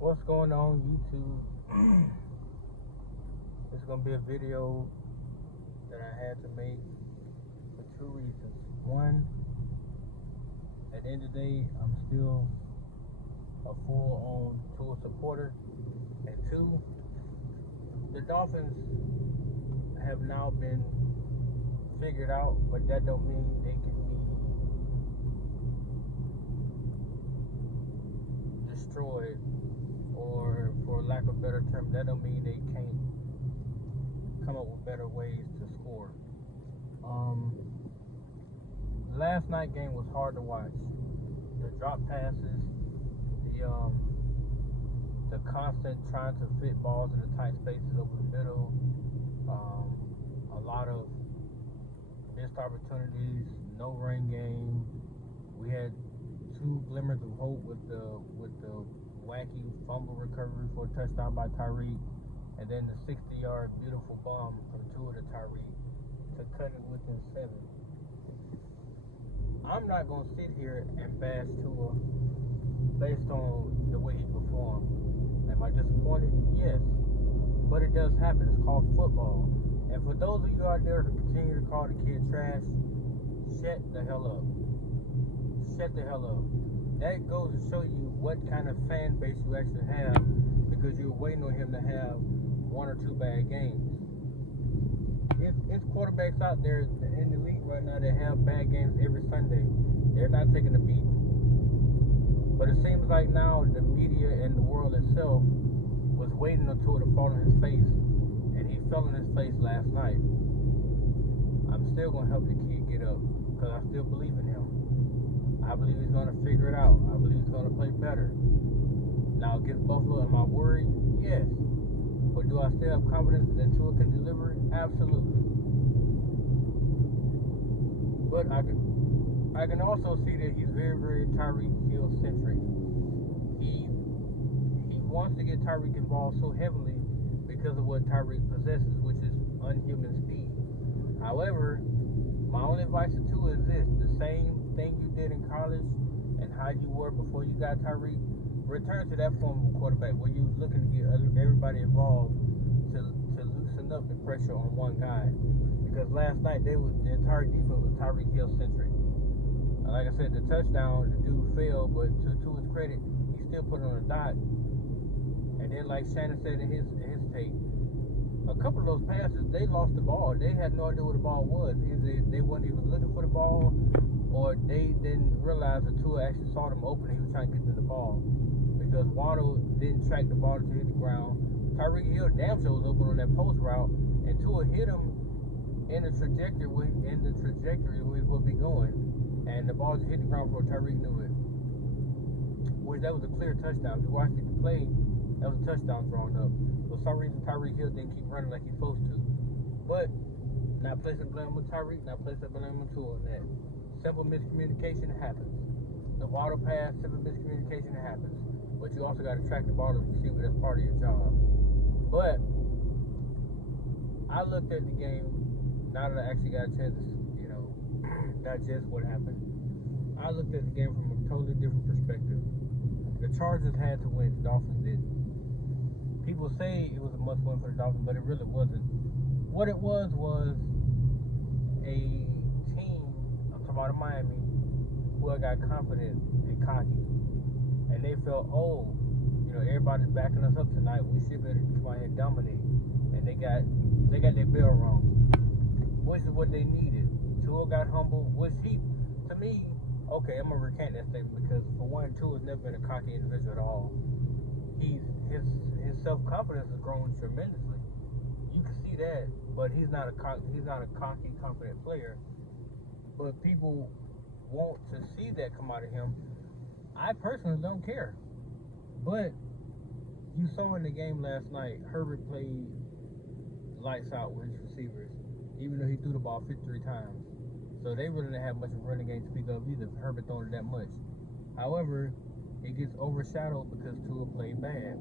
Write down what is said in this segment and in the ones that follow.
What's going on YouTube? It's gonna be a video that I had to make for two reasons. One, at the end of the day, I'm still a full-on Tua supporter. And two, the Dolphins have now been figured out, but that don't mean they can be destroyed, or for lack of a better term, that don't mean they can't come up with better ways to score. Last night game was hard to watch. The drop passes, the constant trying to fit balls into tight spaces over the middle, a lot of missed opportunities, no run game. We had two glimmers of hope with the wacky fumble recovery for a touchdown by Tyreek, and then the 60-yard beautiful bomb from Tua to Tyreek to cut it within 7. I'm not going to sit here and bash Tua based on the way he performed. Am I disappointed? Yes. But it does happen. It's called football. And for those of you out there who continue to call the kid trash, shut the hell up. Shut the hell up. That goes to show you what kind of fan base you actually have, because you're waiting on him to have one or two bad games. It's quarterbacks out there in the league right now that have bad games every Sunday. They're not taking a beating. But it seems like now the media and the world itself was waiting until to fall on his face, and he fell on his face last night. I'm still going to help the kid get up, because I still believe in him. I believe he's going to figure it out. I believe he's going to play better. Now, against Buffalo, am I worried? Yes. But do I still have confidence that Tua can deliver? Absolutely. But I can also see that he's very, very Tyreek Hill centric. He wants to get Tyreek involved so heavily because of what Tyreek possesses, which is unhuman speed. However, my only advice to Tua is this: the same thing you did in college and how you were before you got Tyreek, return to that form of quarterback where you was looking to get everybody involved to loosen up the pressure on one guy. Because last night the entire defense was Tyreek Hill centric. Like I said, the touchdown, the dude failed, but to his credit, he still put it on a dot. And then, like Shannon said in his take, a couple of those passes, they lost the ball. They had no idea where the ball was. Either they weren't even looking for the ball, or they didn't realize that Tua actually saw them open and he was trying to get to the ball. Because Waddle didn't track the ball to hit the ground. Tyreek Hill damn sure was open on that post route, and Tua hit him in the trajectory where he would be going. And the ball just hit the ground before Tyreek knew it. Which that was a clear touchdown. If you watched the play, that was a touchdown thrown up. For some reason, Tyreek Hill didn't keep running like he's supposed to. But not placing blame with Tyreek, not placing blame with Tua on that. Simple miscommunication happens. The Waddle pass, simple miscommunication happens. But you also got to track the ball to see what that's part of your job. But I looked at the game now that I actually got a chance to, digest what happened. I looked at the game from a totally different perspective. The Chargers had to win, the Dolphins didn't. People say it was a must-win for the Dolphins, but it really wasn't. What it was a team, I'm talking about Miami, who got confident and cocky. And they felt, everybody's backing us up tonight. We should better come out here and dominate. And they got their bell wrong, which is what they needed. Tua got humble, which to me, okay, I'm going to recant that statement, because for one, Tua's never been a cocky individual at all. His self-confidence has grown tremendously. You can see that, but he's not a cocky, confident player. But people want to see that come out of him. I personally don't care. But you saw in the game last night, Herbert played lights out with his receivers, even though he threw the ball 53 times. So they really didn't have much of a running game to speak of either, Herbert throwing it that much. However, it gets overshadowed because Tua played bad.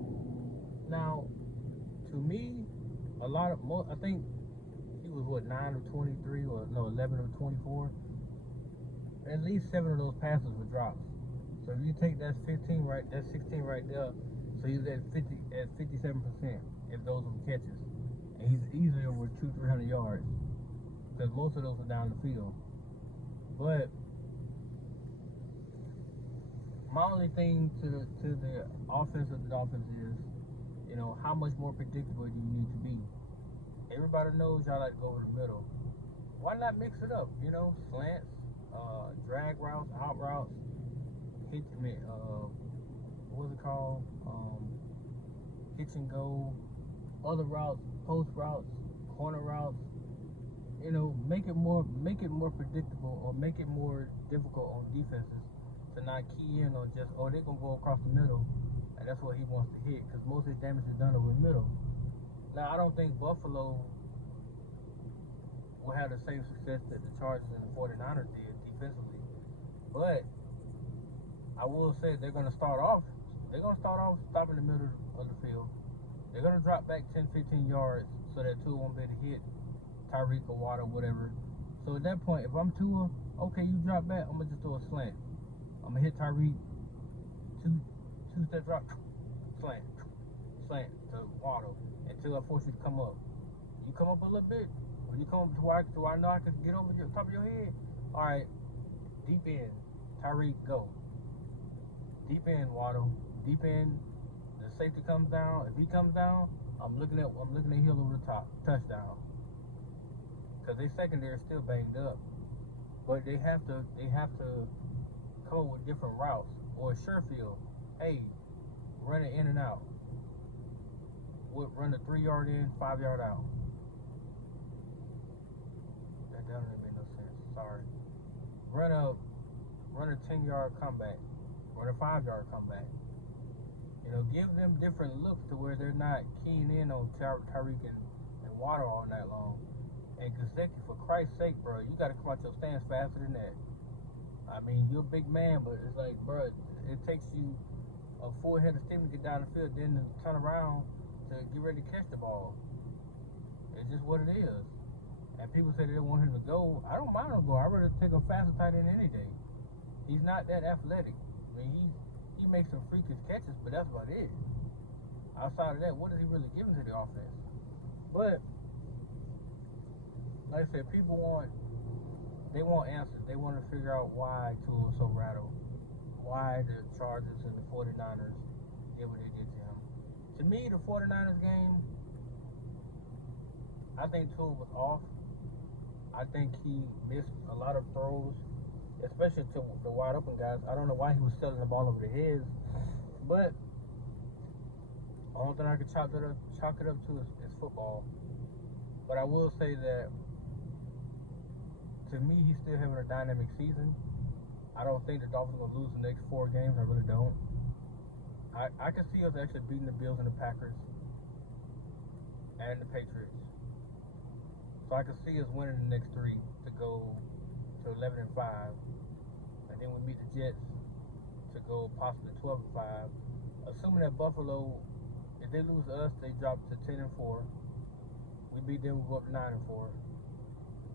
Now, to me, I think he was 9 of 23, 11 of 24. At least 7 of those passes were drops. So if you take that 16 right there, So he's at 57% if those are catches, and he's easily over 200-300 yards because most of those are down the field. But my only thing to the offense of the Dolphins is, how much more predictable do you need to be? Everybody knows y'all like to go over the middle. Why not mix it up? Slants, drag routes, out routes, what's it called? Hitch and go, other routes, post routes, corner routes. Make it more predictable, or make it more difficult on defenses to not key in on just, they're gonna go across the middle, and that's what he wants to hit, because most of his damage is done over the middle. Now, I don't think Buffalo will have the same success that the Chargers and the 49ers did defensively, but I will say they're gonna start off stopping the middle of the field. They're gonna drop back 10-15 yards so that Tua won't be able to hit Tyreek or Waddle, whatever. So at that point, if I'm Tua, okay, you drop back, I'm gonna just throw a slant. I'm gonna hit Tyreek, two-step drop, slant to Waddle until I force you to come up. You come up a little bit. When you come up to where I know I can get over the top of your head. All right, deep in, Tyreek, go. Deep in, Waddle. Deep in. The safety comes down. If he comes down, I'm looking at Hill over the top. Touchdown. Because their secondary is still banged up. But they have to come up with different routes. Or a sure field. Hey, run it in and out. Run a 3-yard in, 5-yard out. That doesn't make no sense. Sorry. Run a 10-yard comeback. Run a 5-yard comeback. Give them different looks to where they're not keying in on Tyreek and Waddle all night long. And Gesicki, for Christ's sake, bro, you got to come out your stance faster than that. I mean, you're a big man, but it's like, bro, it takes you a full head of steam to get down the field, then to turn around to get ready to catch the ball. It's just what it is. And people say they don't want him to go. I don't mind him to go. I'd rather take a faster tight end any day. He's not that athletic. I mean, he makes some freakish catches, but that's about it. Outside of that, what is he really giving to the offense? But like I said, people want answers. They want to figure out why Tua was so rattled, why the Chargers and the 49ers did what they did to him. To me, the 49ers game, I think Tua was off. I think he missed a lot of throws, especially to the wide open guys. I don't know why he was selling the ball over their heads, but the only thing I could chalk it up to is football. But I will say that, to me, he's still having a dynamic season. I don't think the Dolphins will lose the next 4 games. I really don't. I can see us actually beating the Bills and the Packers and the Patriots. So I can see us winning the next 3 to go to 11-5, and then we meet the Jets to go possibly 12-5. Assuming that Buffalo, if they lose to us, they drop to 10-4. We beat them, we go up to 9-4.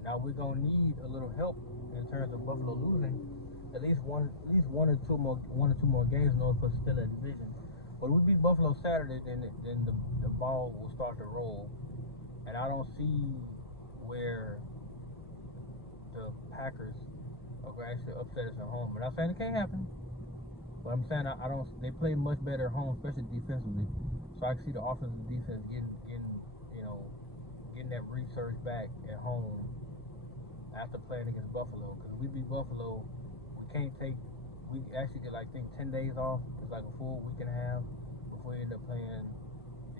Now we're gonna need a little help in terms of Buffalo losing at least one or two more games in order for us to steal that division. But if we beat Buffalo Saturday, then the ball will start to roll, and I don't see where the Packers are going to actually upset us at home. I'm not saying it can't happen, but I'm saying I don't. They play much better at home, especially defensively. So I can see the offensive defense getting that resurge back at home after playing against Buffalo. Because if we beat Buffalo, we actually get, like, I think 10 days off. It's like a full week and a half before we end up playing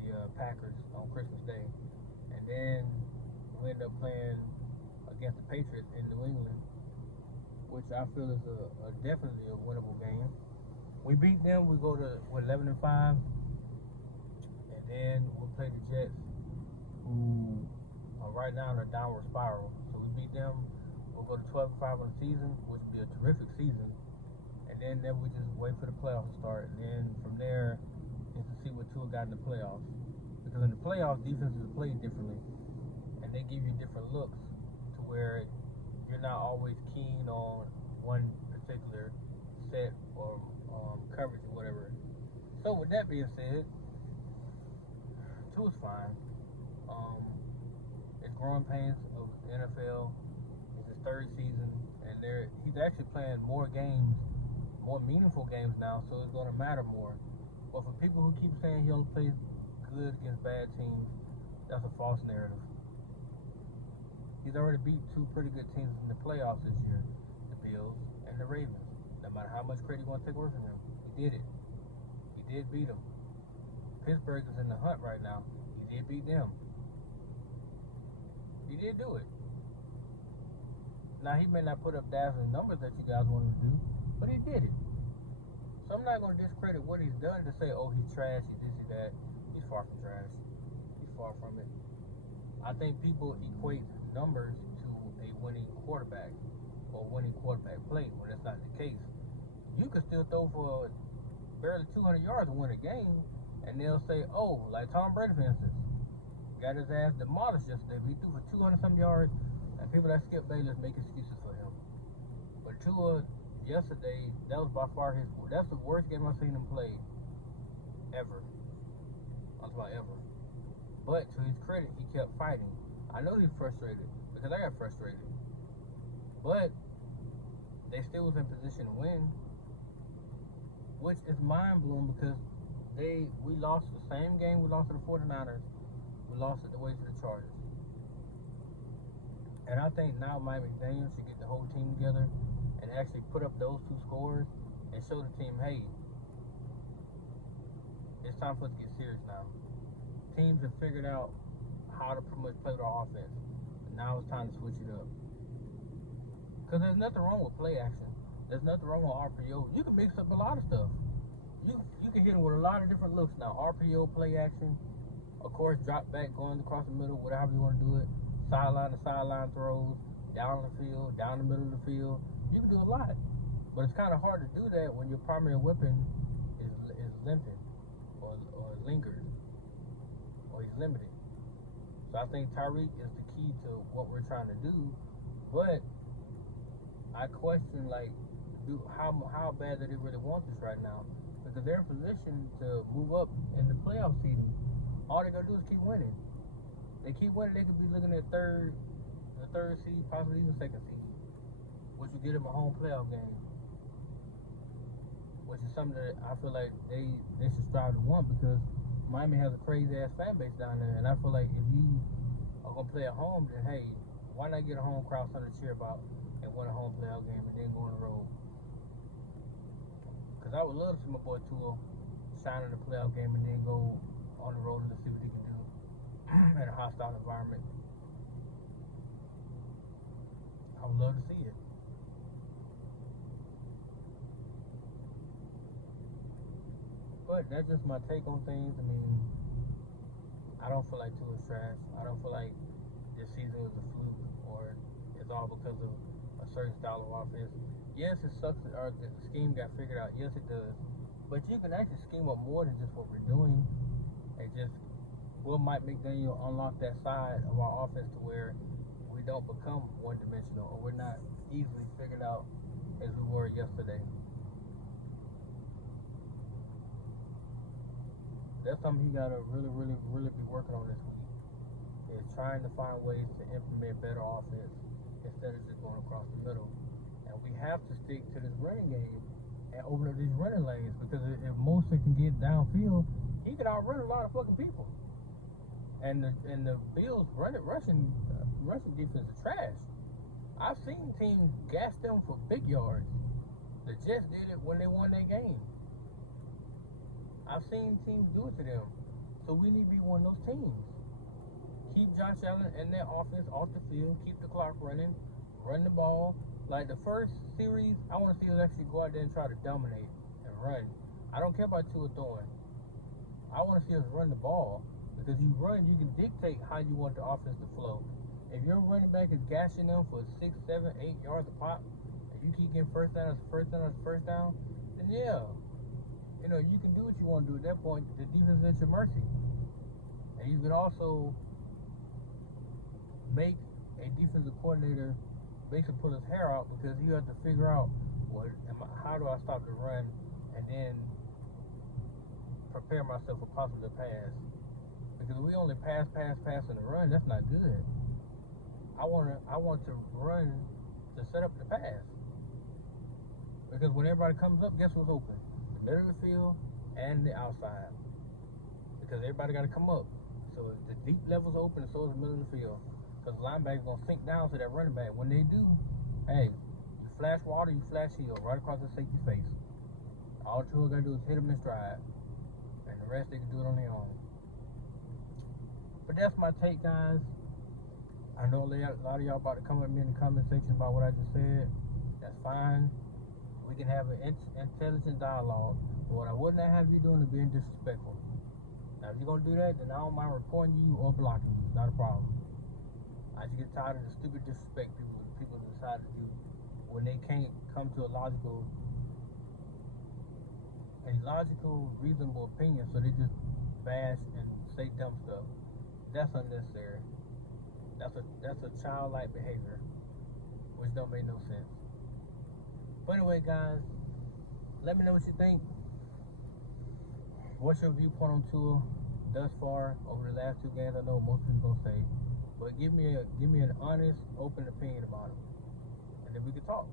the Packers on Christmas Day. And then we end up playing against the Patriots in New England, which I feel is definitely a winnable game. We beat them, we go to 11-5, and then we'll play the Jets, who are right now in a downward spiral. So we beat them, we'll go to 12-5 on the season, which would be a terrific season. And then we just wait for the playoffs to start, and then from there is to see what Tua got in the playoffs. Because in the playoffs, defenses play differently, and they give you different looks to where you're not always keen on one particular set or coverage or whatever. So with that being said, Tua's fine. Um, it's growing pains of the NFL. It's his third season, and he's actually playing more games, more meaningful games now. So it's going to matter more. But for people who keep saying he only plays good against bad teams, that's a false narrative. He's already beat two pretty good teams in the playoffs this year, the Bills and the Ravens. No matter how much credit you want to take away from him, he did it. He did beat them. Pittsburgh is in the hunt right now. He did beat them. He did do it. Now, he may not put up dazzling numbers that you guys want him to do, but he did it. So I'm not going to discredit what he's done to say, oh, he's trash, he this, he that. He's far from trash. He's far from it. I think people equate numbers to a winning quarterback or winning quarterback play when that's not the case. You could still throw for barely 200 yards and win a game, and they'll say, oh, like Tom Brady, for instance, got his ass demolished yesterday. He threw for 200-some yards, and people that Skip Bayless make excuses for him. But Tua, yesterday, that was by far that's the worst game I've seen him play ever. I'm talking about ever. But to his credit, he kept fighting. I know he's frustrated because I got frustrated. But they still was in position to win, which is mind-blowing because we lost the same game we lost to the 49ers. We lost it the way to the Chargers. And I think now Mike McDaniel should get the whole team together and actually put up those two scores and show the team, hey, it's time for us to get serious now. Teams have figured out how to pretty much play their offense. And now it's time to switch it up. Because there's nothing wrong with play action. There's nothing wrong with RPO. You can mix up a lot of stuff. You can hit them with a lot of different looks now. RPO, play action, of course, drop back, going across the middle, whatever you want to do it. Sideline to sideline throws, down the field, down the middle of the field. You can do a lot. But it's kind of hard to do that when your primary weapon is limping or lingers or he's limited. So I think Tyreek is the key to what we're trying to do. But I question, like, how bad do they really want this right now? Because they're in position to move up in the playoff season. All they're going to do is keep winning. They keep winning, they could be looking at the third seed, possibly even second seed, which would get them a home playoff game, which is something that I feel like they should strive to want because Miami has a crazy ass fan base down there, and I feel like if you are gonna play at home, then hey, why not get a home crowd something to cheer about and win a home playoff game and then go on the road? Because I would love to see my boy Tua shine in the playoff game and then go on the road to see what he can do in a hostile environment. I would love to see it. But that's just my take on things. I mean, I don't feel like Tua's trash. I don't feel like this season was a fluke or it's all because of a certain style of offense. Yes, it sucks that our scheme got figured out. Yes, it does. But you can actually scheme up more than just what we're doing. And just will Mike McDaniel unlock that side of our offense to where we don't become one-dimensional or we're not easily figured out as we were yesterday. That's something he got to really, really, really be working on this week, is trying to find ways to implement better offense instead of just going across the middle. And we have to stick to this running game and open up these running lanes because if Mostert can get downfield, he can outrun a lot of fucking people. And the Bills rushing defense is trash. I've seen teams gas them for big yards. The Jets did it when they won their game. I've seen teams do it to them. So we need to be one of those teams. Keep Josh Allen and their offense off the field. Keep the clock running. Run the ball. Like the first series, I want to see us actually go out there and try to dominate and run. I don't care about Tua throwing. I want to see us run the ball. Because you run, you can dictate how you want the offense to flow. If your running back is gashing them for 6, 7, 8 yards a pop, and you keep getting first down, then yeah, you can do what you want to do at that point. The defense is at your mercy. And you can also make a defensive coordinator basically pull his hair out because you have to figure out how do I stop the run and then prepare myself for possibly a pass. Because we only pass in the run, that's not good. I want to run to set up the pass. Because when everybody comes up, guess what's open? The middle of the field and the outside. Because everybody got to come up. So the deep level's open, and so is the middle of the field. Because the linebacker's going to sink down to that running back. When they do, hey, you flash water, you flash heel, right across the safety's face. All Tua got to do is hit him in stride. And the rest, they can do it on their own. But that's my take, guys. I know a lot of y'all about to come at me in the comment section about what I just said. That's fine. We can have an intelligent dialogue. But what I would not have you doing is being disrespectful. Now, if you're going to do that, then I don't mind reporting you or blocking you. Not a problem. I just get tired of the stupid disrespect people decide to do when they can't come to a logical, reasonable opinion, so they just bash and say dumb stuff. That's unnecessary. That's a childlike behavior, which don't make no sense. But anyway, guys, let me know what you think. What's your viewpoint on Tua thus far over the last 2 games? I know most people gonna say, but give me an honest, open opinion about him, and then we can talk.